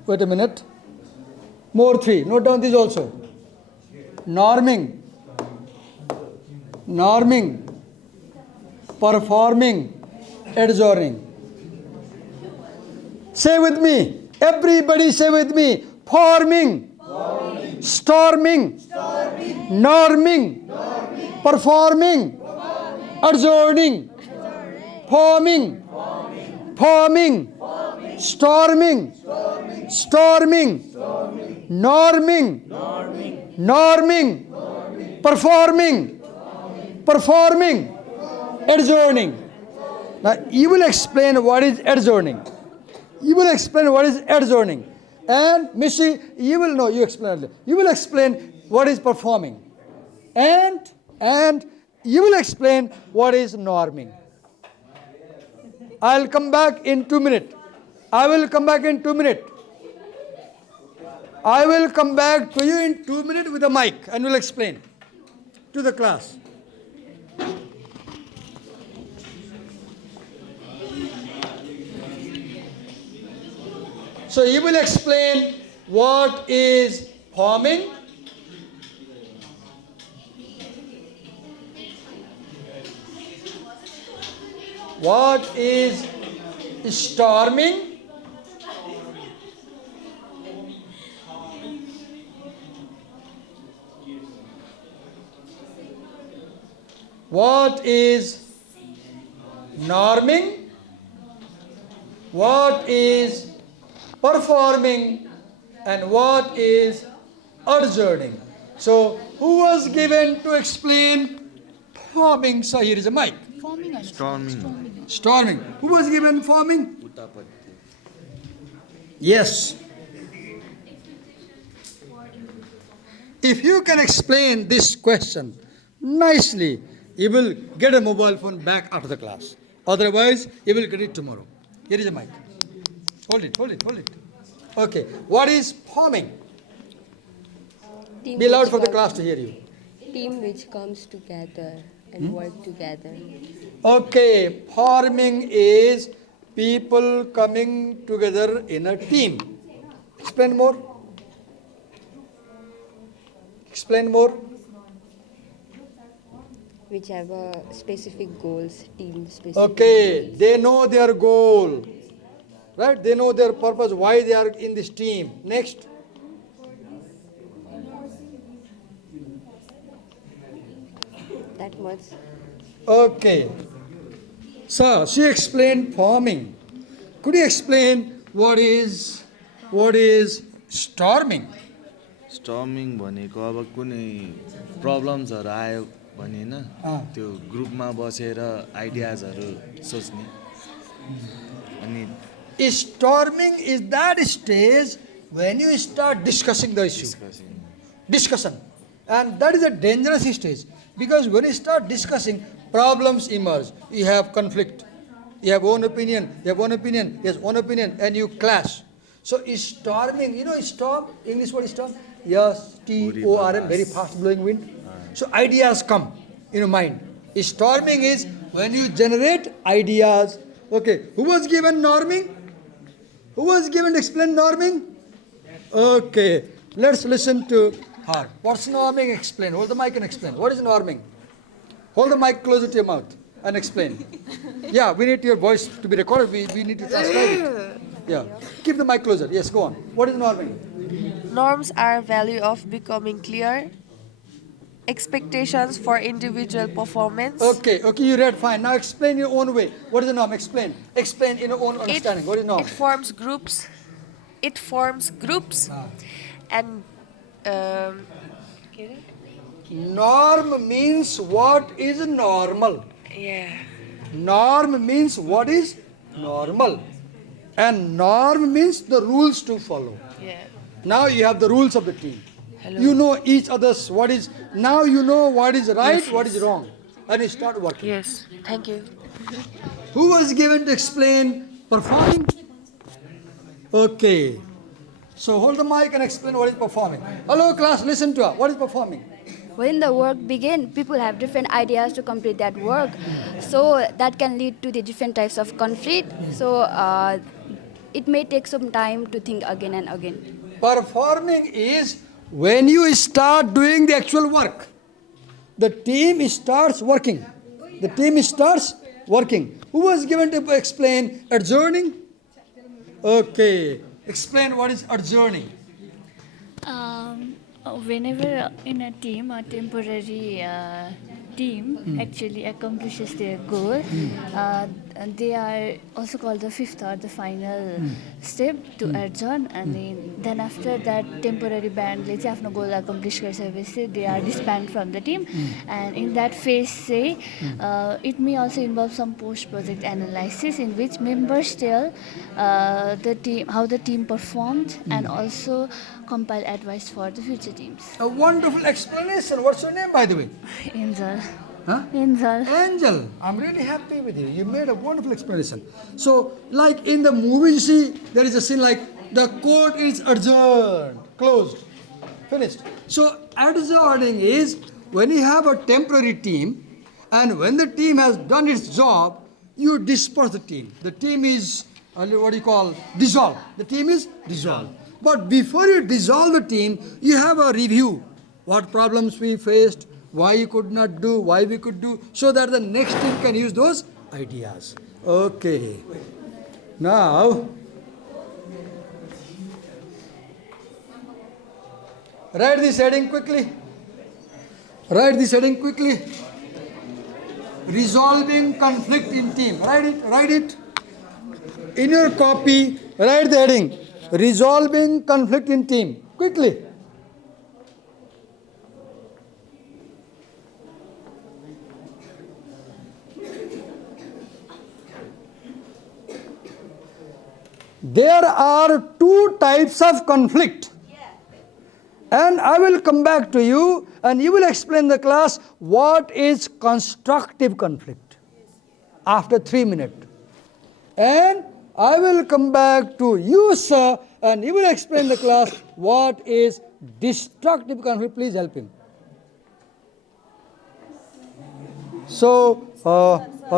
wait a minute, more 3. Note down this also. Norming, performing, adjourning. Say with me. Everybody say with me. Forming, storming, norming, performing, adjourning, forming, storming, norming, performing, adjourning. Now you will explain what is adjourning. You will explain what is adjourning. And Missy, you will know, you explain. You will explain what is performing. And you will explain what is norming. I'll come back in 2 minutes. I will come back in 2 minutes. I will come back to you in 2 minutes with a mic and will explain to the class. So he will explain what is forming, what is storming, What is norming? What is performing? And what is adjourning? So, who was given to explain forming? So, here is a mic. Storming. Storming. Who was given forming? Yes. If you can explain this question nicely, you will get a mobile phone back after the class. Otherwise, you will get it tomorrow. Here is a mic. Hold it, hold it, hold it. Okay. What is forming? Team Be loud which for the comes- class to hear you. Team which comes together and work together. Okay. Forming is people coming together in a team. Explain more. Explain more. Which have specific goals, team specific. Okay, they know their goal, right? They know their purpose, why they are in this team. Next. That much. Okay. So, she explained forming. Could you explain what is storming? Storming भनेको अब कुनै प्रब्लम्सहरू आयो भने होइन त्यो ग्रुपमा बसेर आइडियाजहरू सोच्ने अनि Storming is that stage when you start discussing the issue. Discussion. And that is a dangerous stage because when you start discussing, problems emerge. You have conflict. You have one opinion, you have one opinion, he has one opinion, and you clash. So storming, you know storm, English word storm? Yes, T-O-R-M, very fast blowing wind. So ideas come in your mind. Storming is when you generate ideas. Okay, who was given norming? Who was given to explain norming? Okay, let's listen to her. What's norming? Explain. Hold the mic and explain. What is norming? Hold the mic closer to your mouth and explain. Yeah, we need your voice to be recorded. We need to transcribe it. Yeah, keep the mic closer. Yes, go on. What is norming? Norms are value of becoming clear, expectations for individual performance. Okay, you read fine. Now explain your own way. What is the norm? Explain. Explain in your own understanding. What is norm? It forms groups. And Norm means what is normal. yeah. Norm means what is normal. And norm means the rules to follow. Yeah. Now you have the rules of the team. You know each other's what is, now you know what is right, what is wrong. And you start working. Yes. Thank you. Who was given to explain performing? Okay. So hold the mic and explain what is performing. Hello class, listen to her. What is performing? When the work begins, people have different ideas to complete that work. So that can lead to the different types of conflict. So it may take some time to think again and again. Performing is when you start doing the actual work. The team starts working. The team starts working. Who was given to explain adjourning? Okay. Explain what is adjourning. Whenever in a team, a temporary team actually accomplishes their goal, they are also called the fifth or the final step to adjourn. And then after that, temporary band, let's say after goal accomplish गरिसकेपछि they are disbanded from the team. And in that phase, say, it may also involve some post-project analysis in which members tell the team how the team performed and also compile advice for the future teams. A wonderful explanation. What's your name, by the way? Angel. Huh? Angel. I'm really happy with you. You made a wonderful explanation. So, like in the movie, you see, there is a scene like the court is adjourned, closed, finished. So, adjourning is when you have a temporary team, and when the team has done its job, you disperse the team. The team is, dissolved. The team is dissolved. But before you dissolve the team, you have a review. What problems we faced, why you could not do, why we could do, so that the next team can use those ideas. Okay. Now, write this heading quickly. Write this heading quickly. Resolving conflict in team. Write it. In your copy, write the heading. Resolving conflict in team. Quickly. There are two types of conflict. And I will come back to you and you will explain the class what is constructive conflict after 3 minutes. And I will come back to you, sir, and you will explain the class what is destructive conflict. Please help him. So,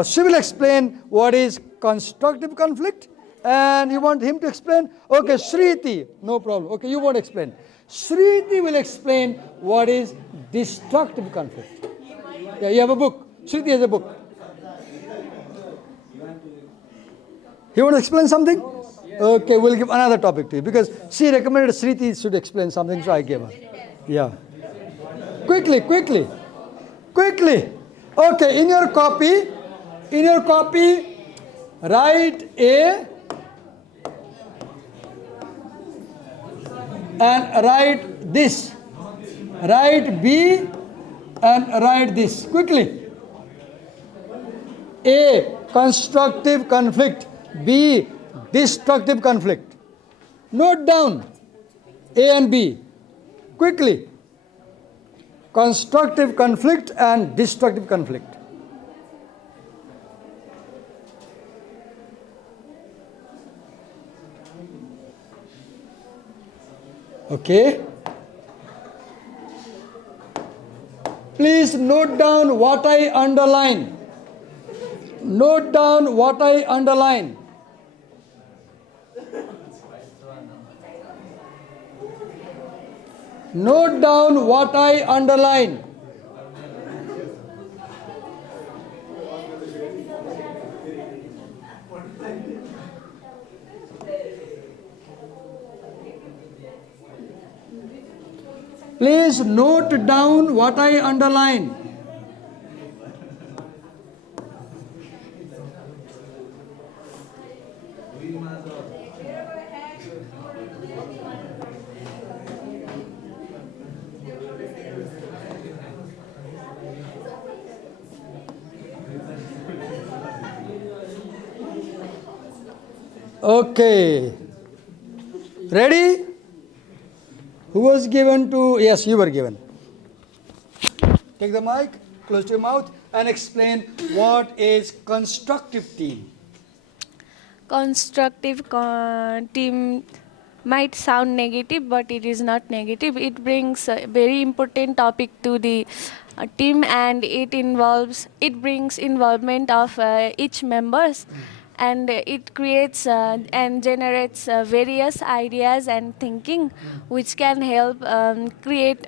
she will explain what is constructive conflict. And you want him to explain? Okay, Shriti, no problem. Okay, you won't explain. Shriti will explain what is destructive conflict. Yeah, you have a book. Shriti has a book. You want to explain something? Okay, we'll give another topic to you because she recommended Shriti should explain something, so I gave her. Yeah. Quickly. Okay, in your copy, write A and write this. Write B and write this. Quickly. A, constructive conflict. B, destructive conflict. Note down A and B. Quickly. Constructive conflict and destructive conflict. Okay. Please note down what I underline. Note down what I underline. Note down what I underline. Please note down what I underline. Okay. Ready? Who was given to? Yes, you were given. Take the mic, close to your mouth, and explain what is constructive team. Constructive team might sound negative, but it is not negative. It brings a very important topic to the team, and it brings involvement of each members. And it creates and generates various ideas and thinking which can help create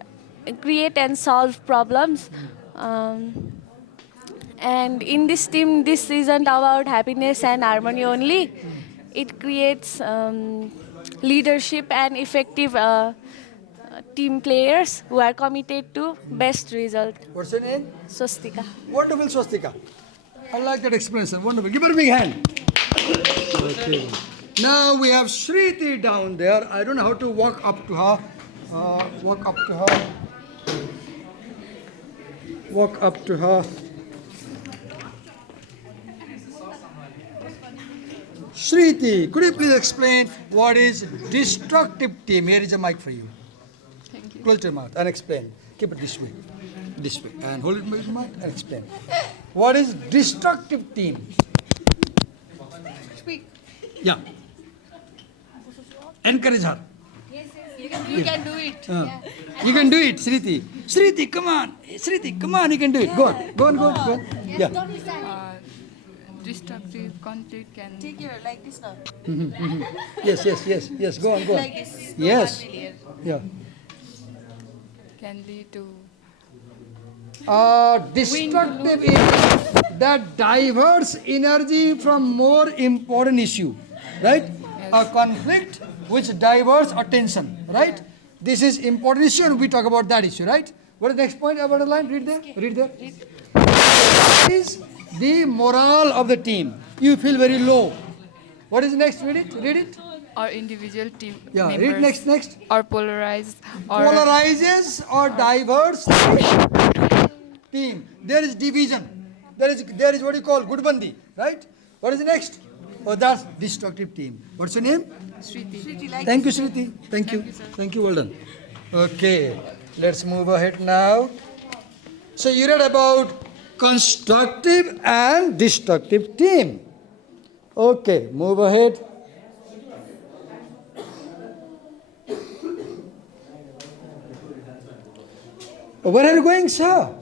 and solve problems. And in this team, this isn't about happiness and harmony only. It creates leadership and effective team players who are committed to best result. What's your name? Swastika. Wonderful, Swastika. I like that explanation. Wonderful. Give her a big hand. Okay. Now we have Shriti down there. I don't know how to walk up to her. Walk up to her. Shriti, could you please explain what is destructive team? Here is a mic for you. Thank you. Close your mouth and explain. Keep it this way. This way. And hold it with your mouth and explain. What is destructive team? Speak. Yeah. Encourage her. Yes, you can do it. You can do it, Shriti. Shriti, come on. Shriti, come on, you can do it. Go on. Yeah. Destructive conflict can take your like this now. Yes. Go on. Like this. Yes. Yeah. Can lead to destructive is that diverts energy from more important issue, right? Yes. A conflict which diverts attention, right? This is important issue and we talk about that issue, right? What is the next point about the line? Read there. rise the morale of the team. You feel very low. What is next? Read it. Read it. Or individual team Yeah. members. Read next. Or polarized. Or Polarizes or diverts team. There is division. There is what you call Gudbandi, right? What is next? Oh, that's destructive team. What's your name? Shriti. Thank you, Shriti. Thank you. Thank you. Well done. Okay. Let's move ahead now. So you read about constructive and destructive team. Okay. Move ahead. Where are you going, sir?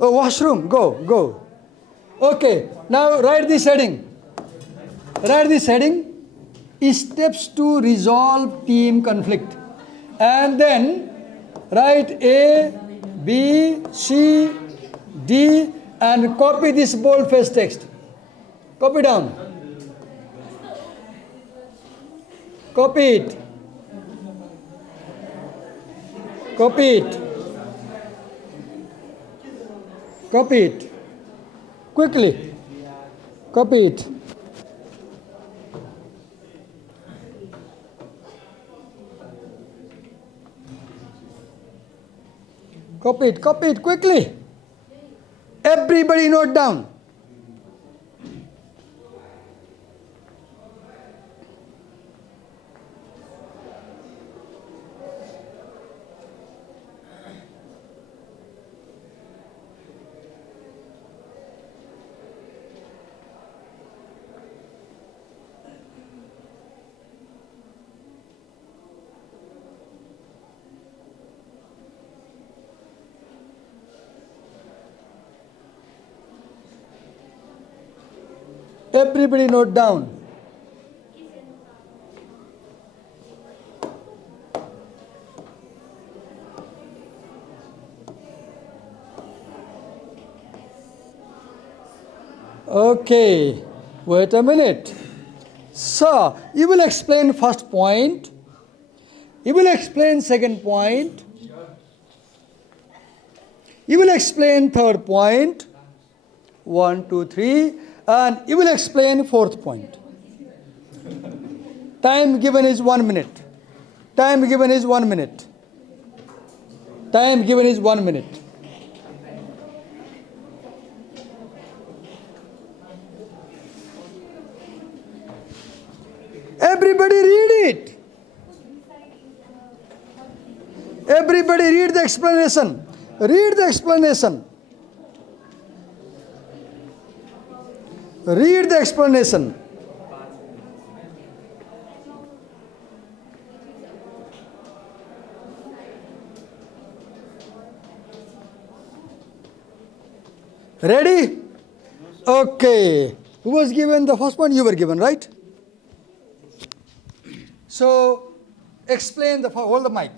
Oh, washroom. Go. Okay. Now write this heading. Write this heading. Steps to resolve team conflict. And then write A, B, C, D and copy this bold-faced text. Copy down. Copy it. Copy it. Copy it. Quickly. Copy it. Copy it quickly. Everybody note down. Everybody note down. Okay, wait a minute. So, you will explain first point. You will explain second point. You will explain third point. 1, 2, 3. And you will explain fourth point. Time given is 1 minute. Time given is 1 minute. Time given is 1 minute. Everybody read it. Everybody read the explanation. Read the explanation. Read the explanation. Ready? Okay. Who was given the first one? You were given, right? So, explain hold the mic.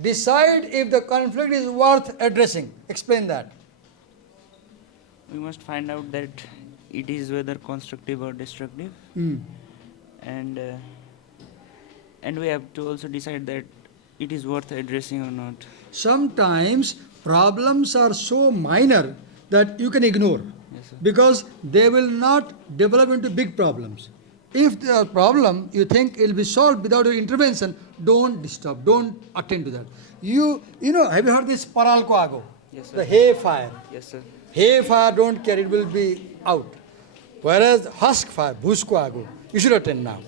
Decide if the conflict is worth addressing. Explain that. We must find out that it is whether constructive or destructive, and we have to also decide that it is worth addressing or not. Sometimes problems are so minor that you can ignore, because they will not develop into big problems. If there are problem you think it will be solved without your intervention, don't disturb, don't attend to that. You know, have you heard this paral ko ago? Yes, sir. The hay fire. Yes, sir. Hay fire, don't care, it will be out. Whereas husk fire, bhusko ago, you should attend now.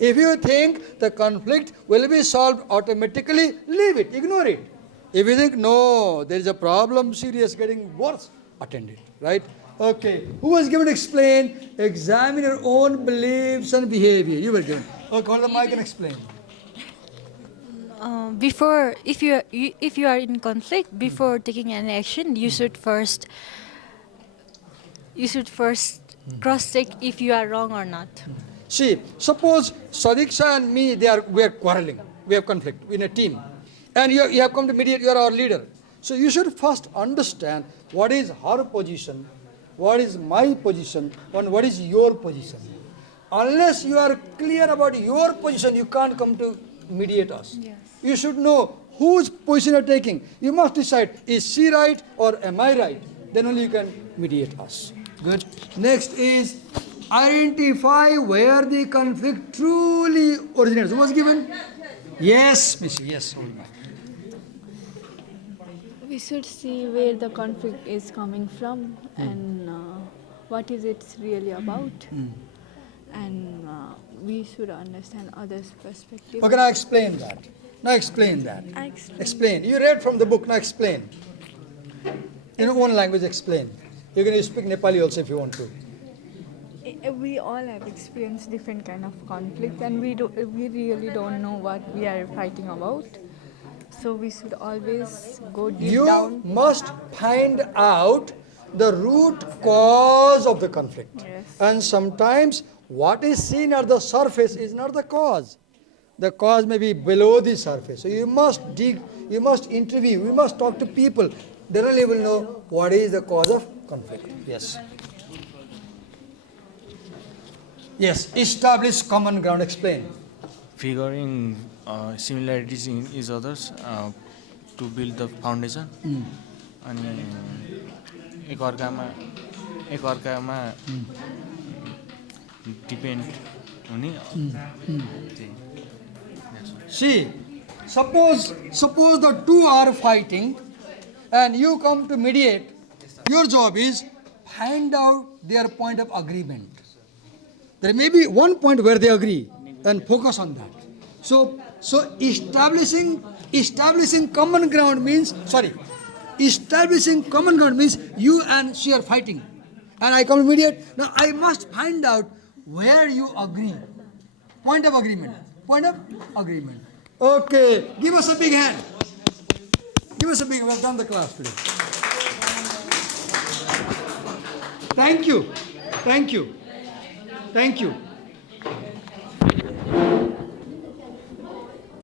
If you think the conflict will be solved automatically, leave it, ignore it. If you think, no, there is a problem, serious, getting worse, attend it, right? Okay. Who was given to explain? Examine your own beliefs and behavior. You were given. Okay, hold the mic and explain. Before, if you are in conflict, before taking any action, you should first cross-check if you are wrong or not. See, suppose Sadiq and me, we are quarreling, we have conflict in a team, and you have come to mediate, you are our leader. So you should first understand what is her position, what is my position, and what is your position. Unless you are clear about your position, you can't come to mediate us. Yes. You should know whose position you are taking. You must decide, is she right or am I right? then only you can mediate us. Good. Next is identify where the conflict truly originates. Who was given? Yes, Miss. Yes. We should see where the conflict is coming from and what is it really about. And we should understand others' perspective. Okay, now explain that. Now explain that. Explain. You read from the book, now explain. In your own language, explain. You can speak Nepali also if you want to. We all have experienced different kind of conflict, and we really don't know what we are fighting about. So we should always go deep down. You must find out the root cause of the conflict. Yes. And sometimes what is seen at the surface is not the cause. The cause may be below the surface. So you must dig, you must interview, you must talk to people. Then only you will know what is the cause of conflict. Yes. Yes, establish common ground. Explain. Figuring similarities in each others to build the foundation. अनि एकअर्कामा depend हुने. See, suppose the two are fighting and you come to mediate. Your job is find out their point of agreement. There may be one point where they agree and focus on that. So establishing common ground means, you and she are fighting and I come to mediate. Now I must find out where you agree. Point of agreement. Okay, give us a big hand. We have done the class today. Thank you.